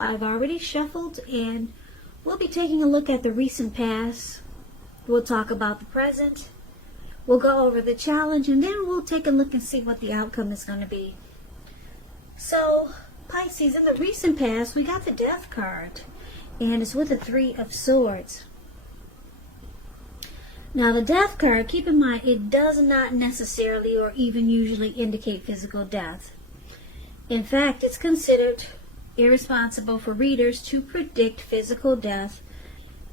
I've already shuffled, and we'll be taking a look at the recent past. We'll talk about the present. We'll go over the challenge, and then we'll take a look and see what the outcome is going to be. So, Pisces, in the recent past, we got the Death card, and it's with the Three of Swords. Now, the Death card, keep in mind, it does not necessarily or even usually indicate physical death. In fact, it's considered irresponsible for readers to predict physical death.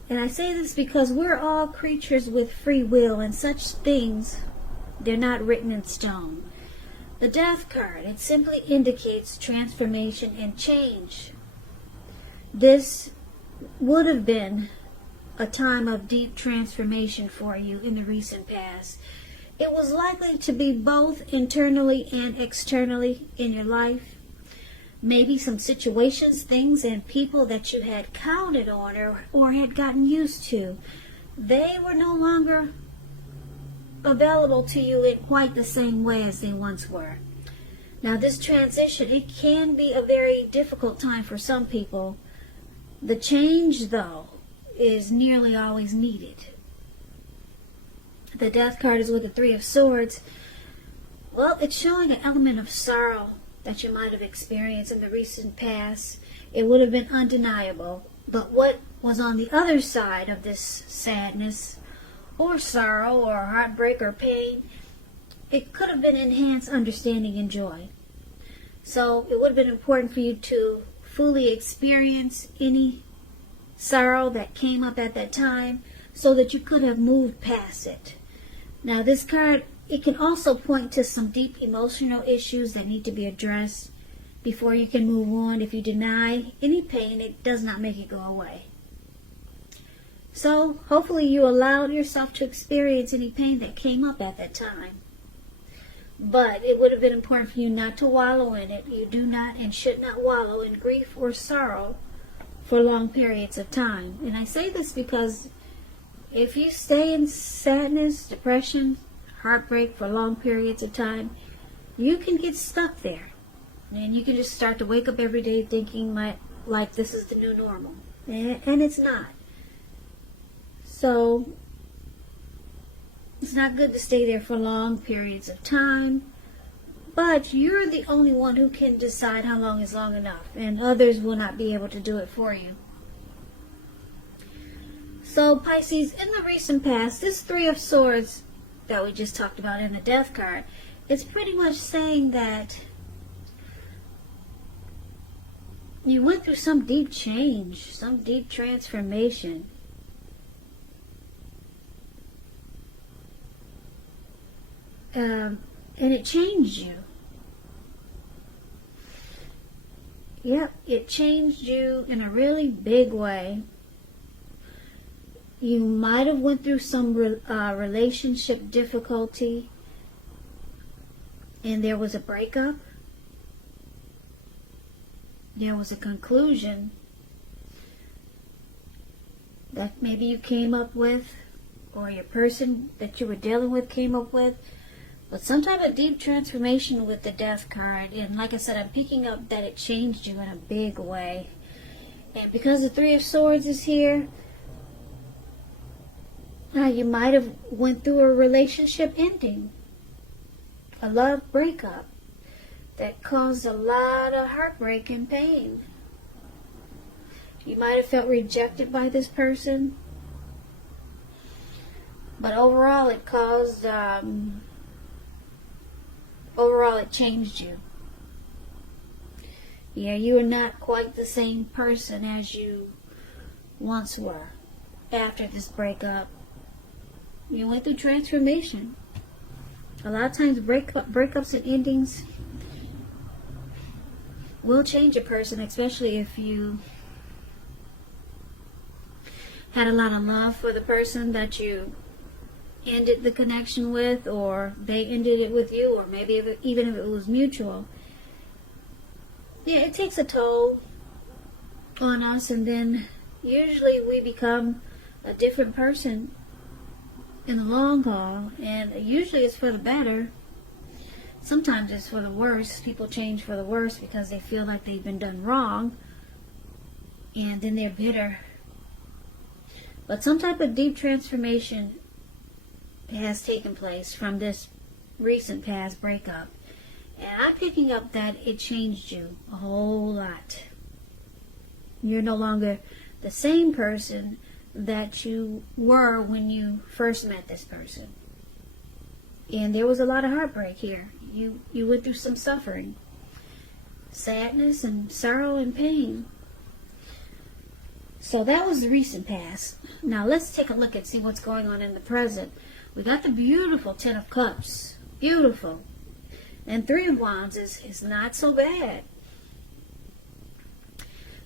And I say this because we're all creatures with free will, and such things, they're not written in stone. The Death card, it simply indicates transformation and change. This would have been a time of deep transformation for you in the recent past. It was likely to be both internally and externally in your life. Maybe some situations, things, and people that you had counted on or had gotten used to, they were no longer available to you in quite the same way as they once were. Now, this transition, it can be a very difficult time for some people. The change, though, is nearly always needed. The Death card is with the Three of Swords. Well, it's showing an element of sorrow that you might have experienced in the recent past. It would have been undeniable. But what was on the other side of this sadness or sorrow or heartbreak or pain, it could have been enhanced understanding and joy. So it would have been important for you to fully experience any sorrow that came up at that time so that you could have moved past it. Now, this card, it can also point to some deep emotional issues that need to be addressed before you can move on. If you deny any pain, it does not make it go away. So, hopefully you allowed yourself to experience any pain that came up at that time. But it would have been important for you not to wallow in it. You do not and should not wallow in grief or sorrow for long periods of time. And I say this because if you stay in sadness, depression, heartbreak for long periods of time, you can get stuck there. And you can just start to wake up every day thinking like this is the new normal. And it's not. So, it's not good to stay there for long periods of time. But you're the only one who can decide how long is long enough. And others will not be able to do it for you. So, Pisces, in the recent past, this Three of Swords that we just talked about in the Death card, it's pretty much saying that you went through some deep change, some deep transformation. And it changed you. Yep, it changed you in a really big way. You might have went through some relationship difficulty, and there was a breakup. There was a conclusion that maybe you came up with, or your person that you were dealing with came up with. But some type of deep transformation with the Death card. And like I said, I'm picking up that it changed you in a big way. And because the Three of Swords is here, you might have went through a relationship ending, a love breakup that caused a lot of heartbreak and pain. You might have felt rejected by this person, but overall it caused, overall it changed you. Yeah, you are not quite the same person as you once were after this breakup. You went through transformation. A lot of times breakups and endings will change a person, especially if you had a lot of love for the person that you ended the connection with, or they ended it with you, or maybe even if it was mutual. Yeah, it takes a toll on us, and then usually we become a different person in the long haul, and usually it's for the better. Sometimes it's for the worse. People change for the worse because they feel like they've been done wrong. and then they're bitter. But some type of deep transformation has taken place from this recent past breakup. And I'm picking up that it changed you a whole lot. You're no longer the same person that you were when you first met this person. And there was a lot of heartbreak here. You went through some suffering, sadness and sorrow and pain. So that was the recent past. Now let's take a look and see what's going on in the present. We got the beautiful Ten of Cups. Beautiful. And Three of Wands is not so bad.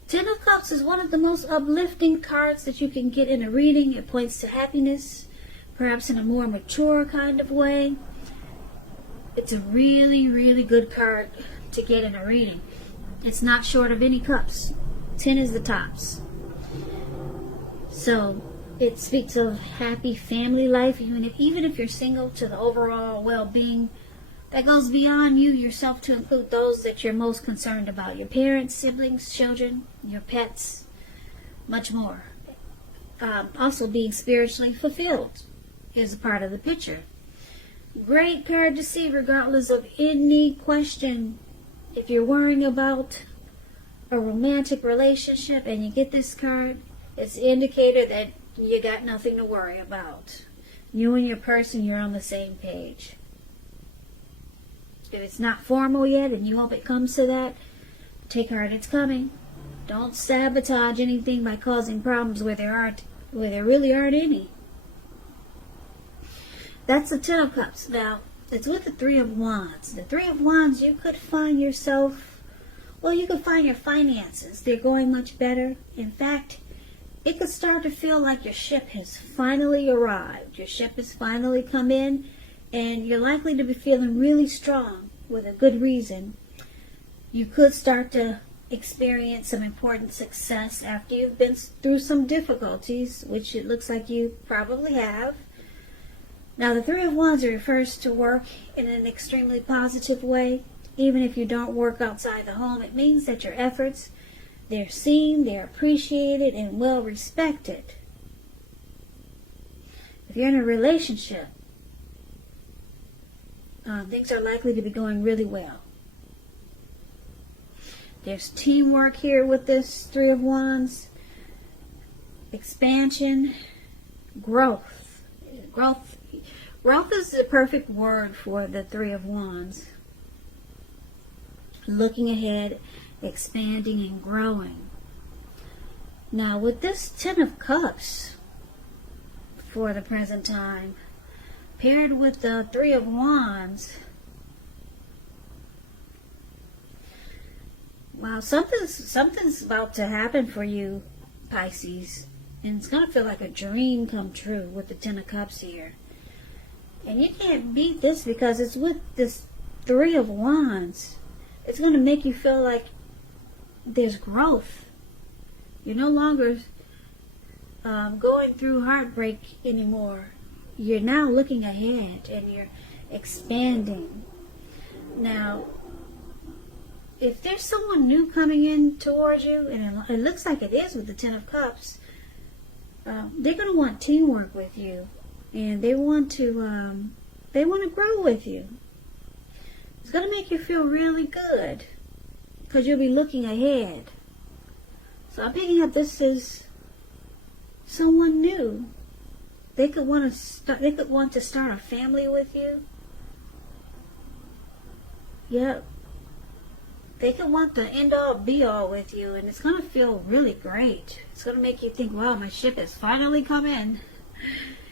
Ten of Cups is one of the most uplifting cards that you can get in a reading. It points to happiness, perhaps in a more mature kind of way. It's a really, really good card to get in a reading. It's not short of any cups. 10 is the tops. So it speaks of happy family life, even if you're single, to the overall well-being that goes beyond you yourself to include those that you're most concerned about. Your parents, siblings, children, your pets, much more. Also being spiritually fulfilled is a part of the picture. Great card to see regardless of any question. If you're worrying about a romantic relationship and you get this card, it's an indicator that you got nothing to worry about. You and your person, you're on the same page. If it's not formal yet and you hope it comes to that, take heart, it's coming. Don't sabotage anything by causing problems where there really aren't any. That's the Ten of Cups. Now, it's with the Three of Wands. The Three of Wands, you could find yourself, you could find your finances. They're going much better. In fact, it could start to feel like your ship has finally arrived. Your ship has finally come in, and you're likely to be feeling really strong with a good reason. You could start to experience some important success after you've been through some difficulties, which it looks like you probably have. Now, the Three of Wands refers to work in an extremely positive way. Even if you don't work outside the home, it means that your efforts, they're seen, they're appreciated, and well respected. If you're in a relationship, things are likely to be going really well. There's teamwork here with this Three of Wands. Expansion, growth. Growth is the perfect word for the Three of Wands. Looking ahead, expanding and growing. Now with this Ten of Cups for the present time, paired with the Three of Wands, wow, something's about to happen for you, Pisces. And it's going to feel like a dream come true with the Ten of Cups here. And you can't beat this because it's with this Three of Wands. It's going to make you feel like there's growth. You're no longer going through heartbreak anymore. You're now looking ahead and you're expanding. Now, if there's someone new coming in towards you, and it looks like it is with the Ten of Cups, they're going to want teamwork with you, and they want to grow with you. It's going to make you feel really good because you'll be looking ahead. So I'm picking up this is someone new. They could want to start a family with you. Yep. They could want the end-all, be-all with you, and it's going to feel really great. It's going to make you think, wow, my ship has finally come in.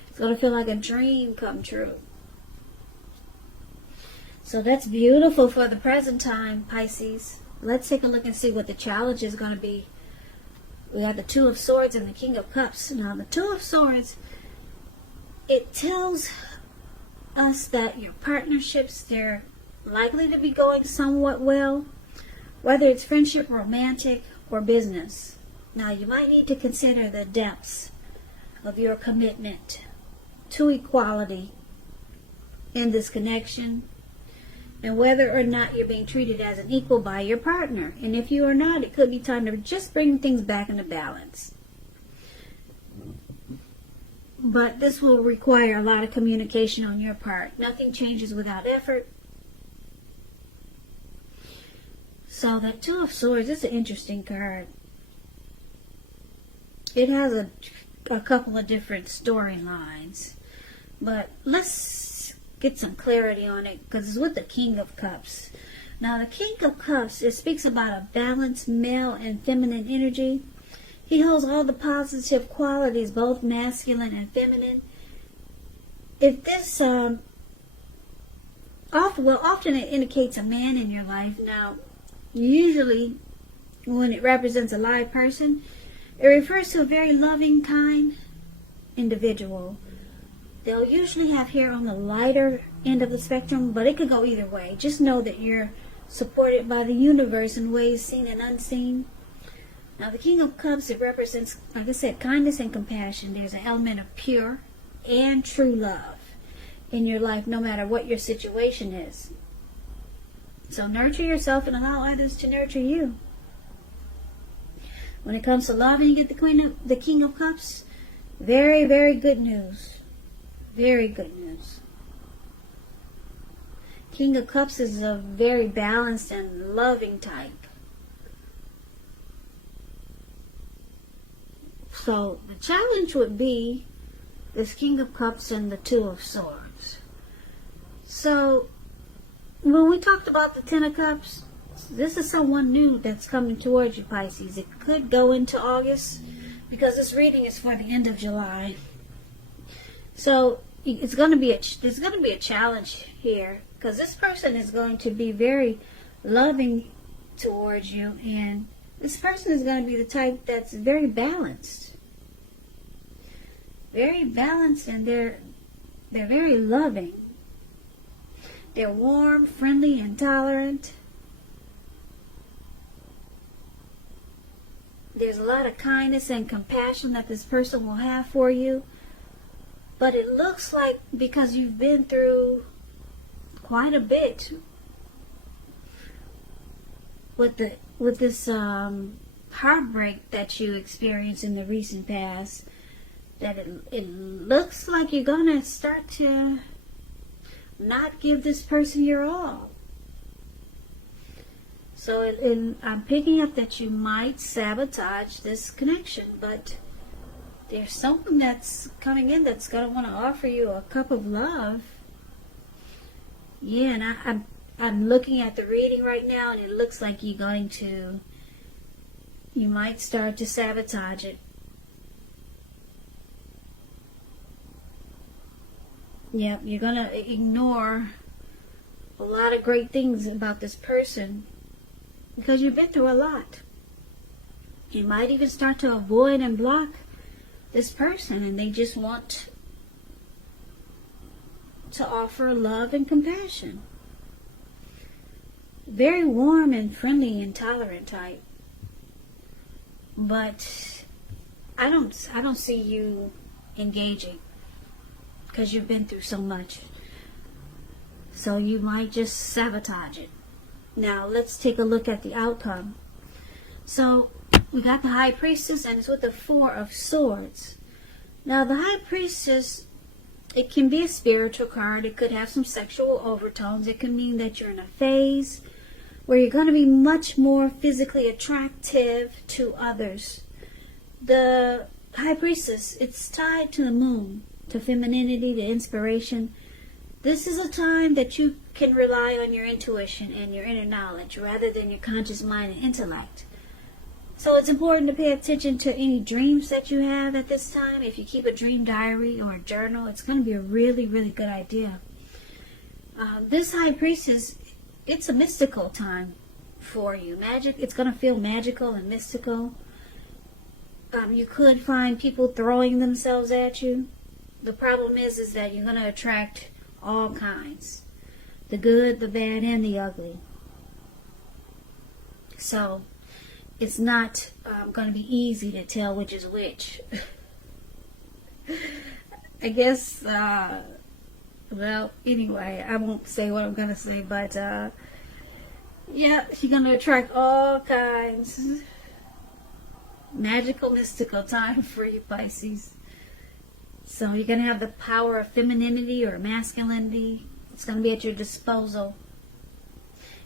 It's going to feel like a dream come true. So that's beautiful for the present time, Pisces. Let's take a look and see what the challenge is going to be. We got the Two of Swords and the King of Cups. Now, the Two of Swords, it tells us that your partnerships, they're likely to be going somewhat well, whether it's friendship, romantic, or business. Now, you might need to consider the depths of your commitment to equality in this connection. and whether or not you're being treated as an equal by your partner. And if you are not, it could be time to just bring things back into balance. But this will require a lot of communication on your part. Nothing changes without effort. So that Two of Swords is an interesting card. It has a couple of different storylines. But let's get some clarity on it, because it's with the King of Cups. Now the King of Cups, it speaks about a balanced male and feminine energy. He holds all the positive qualities, both masculine and feminine. If this, often it indicates a man in your life. Now, usually when it represents a live person, it refers to a very loving, kind individual. They'll usually have hair on the lighter end of the spectrum, but it could go either way. Just know that you're supported by the universe in ways seen and unseen. Now, the King of Cups, it represents, like I said, kindness and compassion. There's an element of pure and true love in your life, no matter what your situation is. So nurture yourself and allow others to nurture you. When it comes to love and you get the King of Cups, very, very good news. Very good news. King of Cups is a very balanced and loving type. So the challenge would be this King of Cups and the Two of Swords. So when we talked about the Ten of Cups, this is someone new that's coming towards you, Pisces. It could go into August, because this reading is for the end of July. So there's going to be a challenge here, because this person is going to be very loving towards you, and this person is going to be the type that's very balanced. Very balanced, and they're very loving. They're warm, friendly, and tolerant. There's a lot of kindness and compassion that this person will have for you. But it looks like, because you've been through quite a bit with this heartbreak that you experienced in the recent past, that it looks like you're going to start to not give this person your all. So I'm picking up that you might sabotage this connection, but there's someone that's coming in that's going to want to offer you a cup of love. Yeah, and I'm looking at the reading right now, and it looks like you might start to sabotage it. Yep, you're going to ignore a lot of great things about this person because you've been through a lot. You might even start to avoid and block this person, and they just want to offer love and compassion. Very warm and friendly and tolerant type. But I don't see you engaging, because you've been through so much. So you might just sabotage it. Now let's take a look at the outcome. So we got the High Priestess, and it's with the Four of Swords. Now the High Priestess, it can be a spiritual card. It could have some sexual overtones. It could mean that you're in a phase where you're going to be much more physically attractive to others. The High Priestess, it's tied to the moon, to femininity, to inspiration. This is a time that you can rely on your intuition and your inner knowledge rather than your conscious mind and intellect. So it's important to pay attention to any dreams that you have at this time. If you keep a dream diary or a journal, it's going to be a really, really good idea. This High Priestess, it's a mystical time for you. It's going to feel magical and mystical. You could find people throwing themselves at you. The problem is that you're going to attract all kinds. The good, the bad, and the ugly. So it's not going to be easy to tell which is which. I guess Well, anyway, I won't say what I'm going to say, but yeah, she's going to attract all kinds. Magical, mystical time for you, Pisces. So you're going to have the power of femininity or masculinity. It's going to be at your disposal.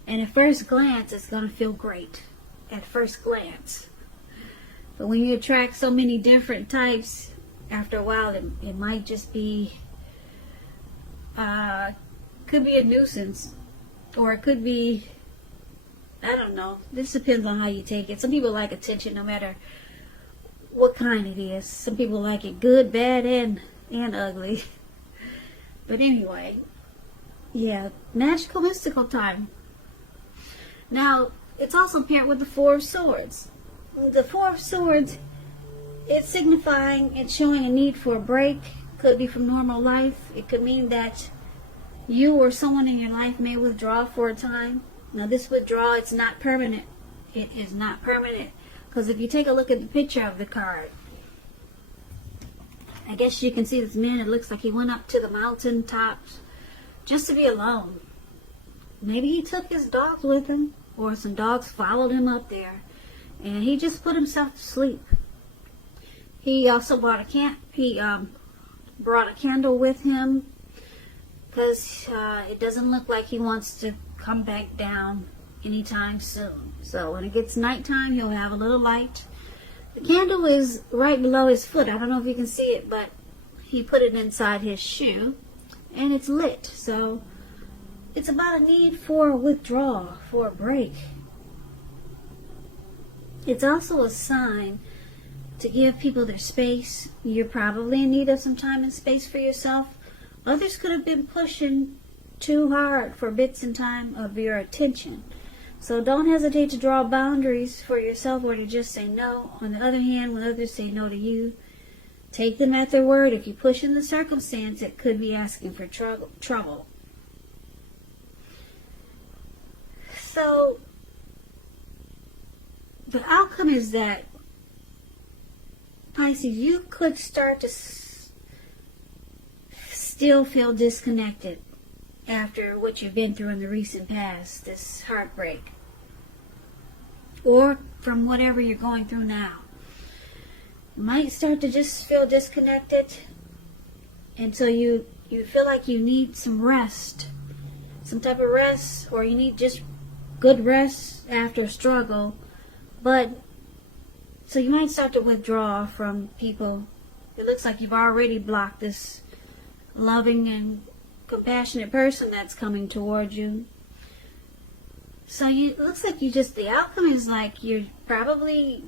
And at first glance, it's going to feel great. At first glance. But when you attract so many different types, after a while, it might just be, could be a nuisance. Or it could be, I don't know. This depends on how you take it. Some people like attention no matter what kind it is. Some people like it good, bad, and ugly. But anyway, yeah, magical, mystical time. Now, it's also paired with the Four of Swords. The Four of Swords, it's signifying, it's showing a need for a break. Could be from normal life. It could mean that you or someone in your life may withdraw for a time. Now, this withdrawal, it's not permanent. It is not permanent. Because if you take a look at the picture of the card, I guess you can see this man, it looks like he went up to the mountain tops just to be alone. Maybe he took his dogs with him, or some dogs followed him up there, and he just put himself to sleep. He also brought a candle with him, because it doesn't look like he wants to come back down anytime soon. So when it gets nighttime, he'll have a little light. The candle is right below his foot. I don't know if you can see it, but he put it inside his shoe, and it's lit. So it's about a need for a withdrawal, for a break. It's also a sign to give people their space. You're probably in need of some time and space for yourself. Others could have been pushing too hard for bits and time of your attention. So don't hesitate to draw boundaries for yourself or to just say no. On the other hand, when others say no to you, take them at their word. If you push in the circumstance, it could be asking for trouble. So the outcome is that, Pisces, you could start to still feel disconnected after what you've been through in the recent past, this heartbreak, or from whatever you're going through now. You might start to just feel disconnected, and so you feel like you need some rest, some type of rest, or you need just good rest after a struggle. But so you might start to withdraw from people. It looks like you've already blocked this loving and compassionate person that's coming toward you. So it looks like the outcome is like you're probably,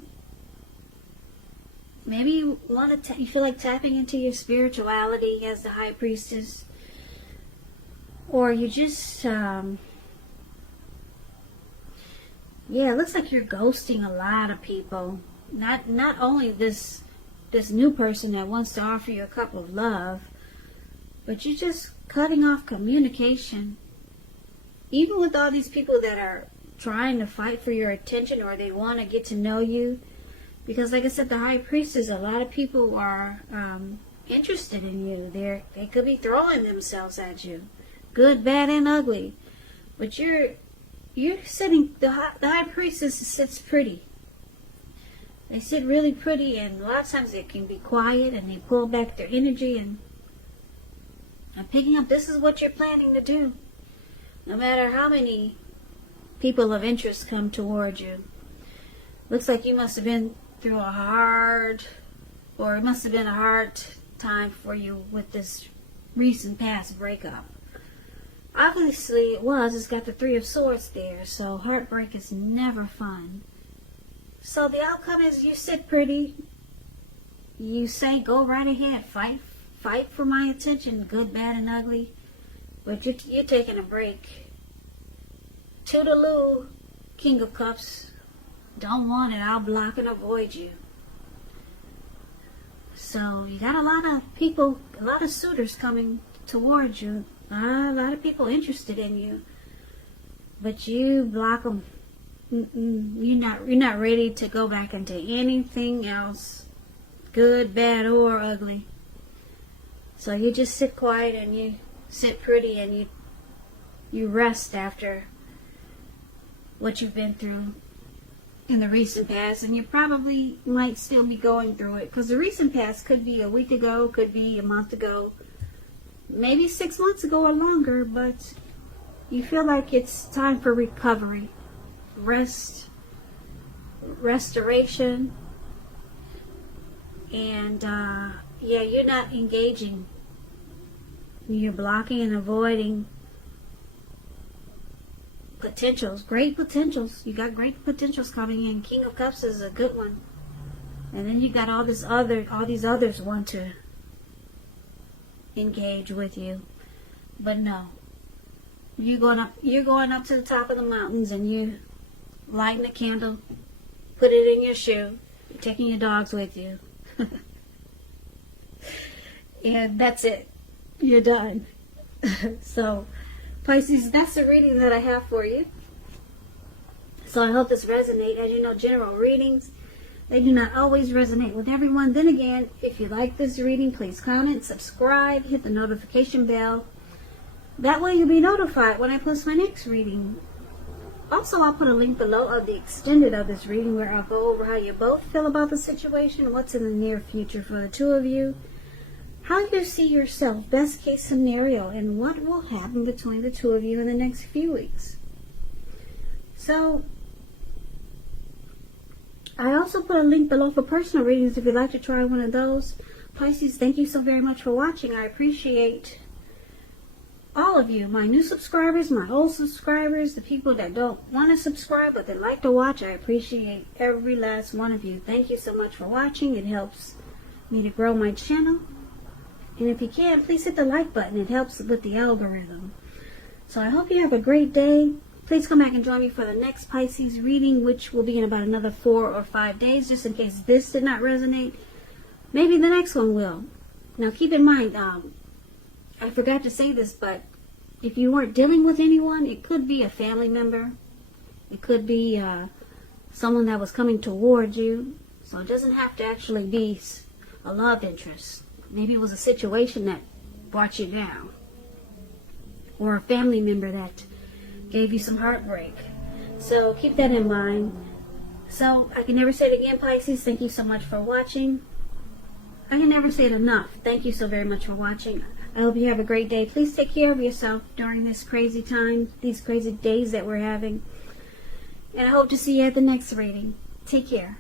maybe you feel like tapping into your spirituality as the high priestess, or you just, it looks like you're ghosting a lot of people. Not only this new person that wants to offer you a cup of love, but you're just cutting off communication. Even with all these people that are trying to fight for your attention, or they want to get to know you. Because like I said, the high priestess, a lot of people are interested in you. They could be throwing themselves at you. Good, bad, and ugly. But you're sitting, the high priestess sits pretty. They sit really pretty, and a lot of times they can be quiet, and they pull back their energy, and I'm picking up, this is what you're planning to do. No matter how many people of interest come toward you. Looks like you must have been through it must have been a hard time for you with this recent past breakup. Obviously it was. It's got the Three of Swords there, so heartbreak is never fun. So the outcome is you sit pretty. You say, go right ahead, fight for my attention, good, bad, and ugly. But you're taking a break. Toodaloo, King of Cups. Don't want it, I'll block and avoid you. So you got a lot of people, a lot of suitors coming towards you. A lot of people interested in you. But you block them. You're not ready to go back into anything else, good, bad, or ugly. So you just sit quiet and you sit pretty and you rest after what you've been through in the recent past, and you probably might still be going through it, because the recent past could be a week ago, could be a month ago, maybe 6 months ago or longer, but you feel like it's time for recovery, rest, restoration, and yeah, you're not engaging. You're blocking and avoiding potentials, great potentials. You got great potentials coming in. King of Cups is a good one. And then you got all these others want to engage with you. But no. You're going up to the top of the mountains, and you lighting a candle, put it in your shoe, you're taking your dogs with you. And that's it. You're done. So, Pisces, that's the reading that I have for you. So I hope this resonates. As you know, general readings, they do not always resonate with everyone. Then again, if you like this reading, please comment, subscribe, hit the notification bell. That way you'll be notified when I post my next reading. Also, I'll put a link below of the extended of this reading, where I'll go over how you both feel about the situation, what's in the near future for the two of you, how you see yourself, best case scenario, and what will happen between the two of you in the next few weeks. So, I also put a link below for personal readings if you'd like to try one of those. Pisces, thank you so very much for watching. I appreciate all of you, my new subscribers, my old subscribers, the people that don't want to subscribe but they like to watch. I appreciate every last one of you. Thank you so much for watching. It helps me to grow my channel. And if you can, please hit the like button. It helps with the algorithm. So I hope you have a great day. Please come back and join me for the next Pisces reading, which will be in about another 4 or 5 days, just in case this did not resonate. Maybe the next one will. Now keep in mind, I forgot to say this, but if you weren't dealing with anyone, it could be a family member. It could be someone that was coming towards you. So it doesn't have to actually be a love interest. Maybe it was a situation that brought you down, or a family member that gave you some heartbreak. So keep that in mind. So I can never say it again, Pisces. Thank you so much for watching. I can never say it enough. Thank you so very much for watching. I hope you have a great day. Please take care of yourself during this crazy time, these crazy days that we're having. And I hope to see you at the next reading. Take care.